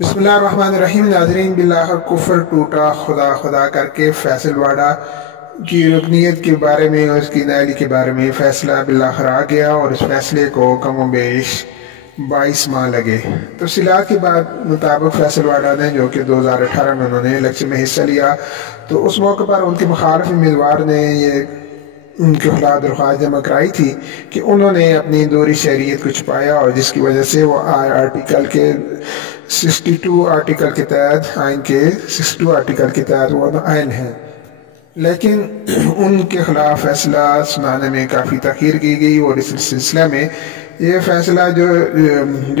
बिस्मिल्लाहिर्रहमानिर्रहीम। नाज़रीन, बिल्लाह कुफ्र टूटा खुदा खुदा करके फैसल वाडा की रुकनीत के बारे में और उसकी नाली के बारे में फ़ैसला बिल्लाह आ गया और इस फैसले को कम बेश 22 माह लगे। तफसीलात के बाद मुताबिक फैसल वाडा ने, जो कि 2018 में उन्होंने इलेक्शन में हिस्सा लिया, तो उस मौके पर उनके मुखालिफ उम्मीदवार ने ये उनके खिलाफ दरख्वास्त जमा कराई थी कि उन्होंने अपनी दोहरी शहरियत को छुपाया और जिसकी वजह से वो आर्टिकल के 62 आर्टिकल के तहत आइन के 62 आर्टिकल के तहत वो नाअहल हैं। लेकिन उनके खिलाफ फैसला सुनाने में काफ़ी तखीर की गई और इस सिलसिले में ये फैसला जो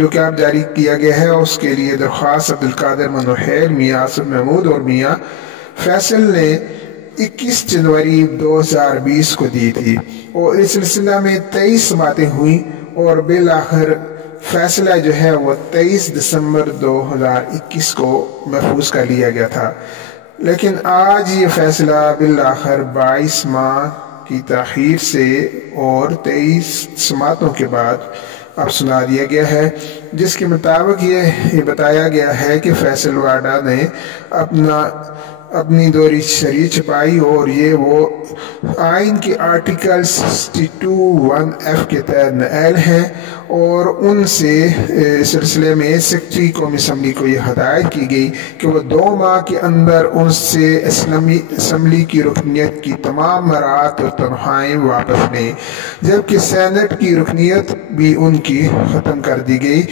कि अब जारी किया गया है, उसके लिए दरख्वास्त अब्दुल कादिर मनोहर, मियाँ आसिफ महमूद और मियाँ फैसल ने 21 जनवरी 2020 को दी थी और इस सिलसिले में 23 समातें हुई और बिल आखिर फैसला जो है वो 23 दिसंबर 2021 को महफूज कर लिया गया था। लेकिन आज ये फैसला बिल आखिर 22 माह की ताख़ीर से और 23 समातों के बाद अब सुना दिया गया है, जिसके मुताबिक ये बताया गया है कि फैसल वाडा ने अपनी दोहरी शरीयत छुपाई और ये वो आइन के आर्टिकल 62(1)(f) के तहत नाअहल हैं और उनसे सिलसिले में सेक्रेटरी कौमी असम्बली को यह हदायत की गई कि वह 2 माह के अंदर उनसे असम्बली की रुकनीत की तमाम मराहत और तनख्वाहें वापस लें, जबकि सेनेट की रुकनीत भी उनकी ख़त्म कर दी गई।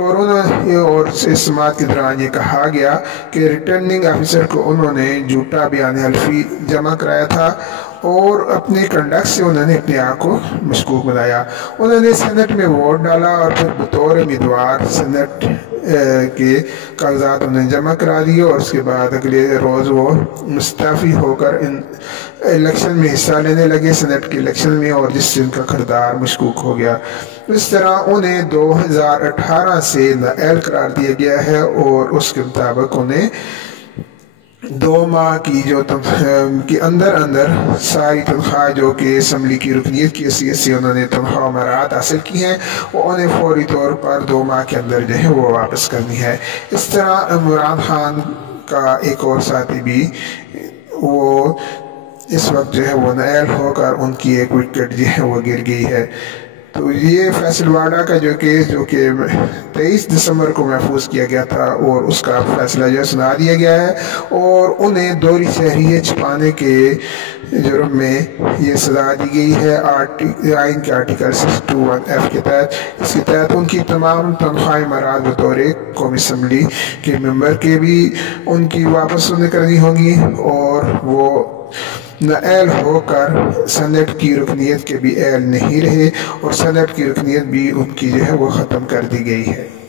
और इस समात के दौरान ये कहा गया कि रिटर्निंग ऑफिसर को उन्होंने झूठा बयान हल्फी जमा कराया था और अपने कंडक्ट से उन्होंने अपने आप को मशकूक बनाया। उन्होंने सेनेट में वोट डाला और फिर बतौर उम्मीदवार सेनेट के कागजात उन्हें जमा करा दिए और उसके बाद अगले रोज़ वो मुस्तफ़ी होकर इन इलेक्शन में हिस्सा लेने लगे, सेनेट के इलेक्शन में, और जिससे उनका किरदार मशकूक हो गया। इस तरह उन्हें 2018 से नाअहल करार दिया गया है और उसके मुताबिक उन्हें 2 माह की के अंदर सारी तनख्वाह जो कि असम्बली की रुकनीत की हैसियत से उन्होंने तनख्वाह मराहत हासिल की हैं, वो उन्हें फौरी तौर पर 2 माह के अंदर जो है वो वापस करनी है। इस तरह इमरान खान का एक और साथी भी वो इस वक्त जो है वो नाअहल होकर उनकी एक विकेट जो है वो गिर गई है। तो ये फैसल वाडा का जो केस, जो कि 23 दिसंबर को महफूज किया गया था और उसका फैसला जो सुना दिया गया है और उन्हें दोहरी शहरियत छुपाने के जुर्म में ये सजा दी गई है आइन के आर्टिकल 62(1)(f) के तहत। इसके तहत उनकी तमाम तनख्वाहें मराद बतौर कौमी असम्बली के मेंबर के भी उनकी वापस उन्हें करनी होंगी और वो नाअहल होकर सेनेट की रुकनीत के भी अहल नहीं रहे और सेनेट की रुकनीत भी उनकी जो है वो ख़त्म कर दी गई है।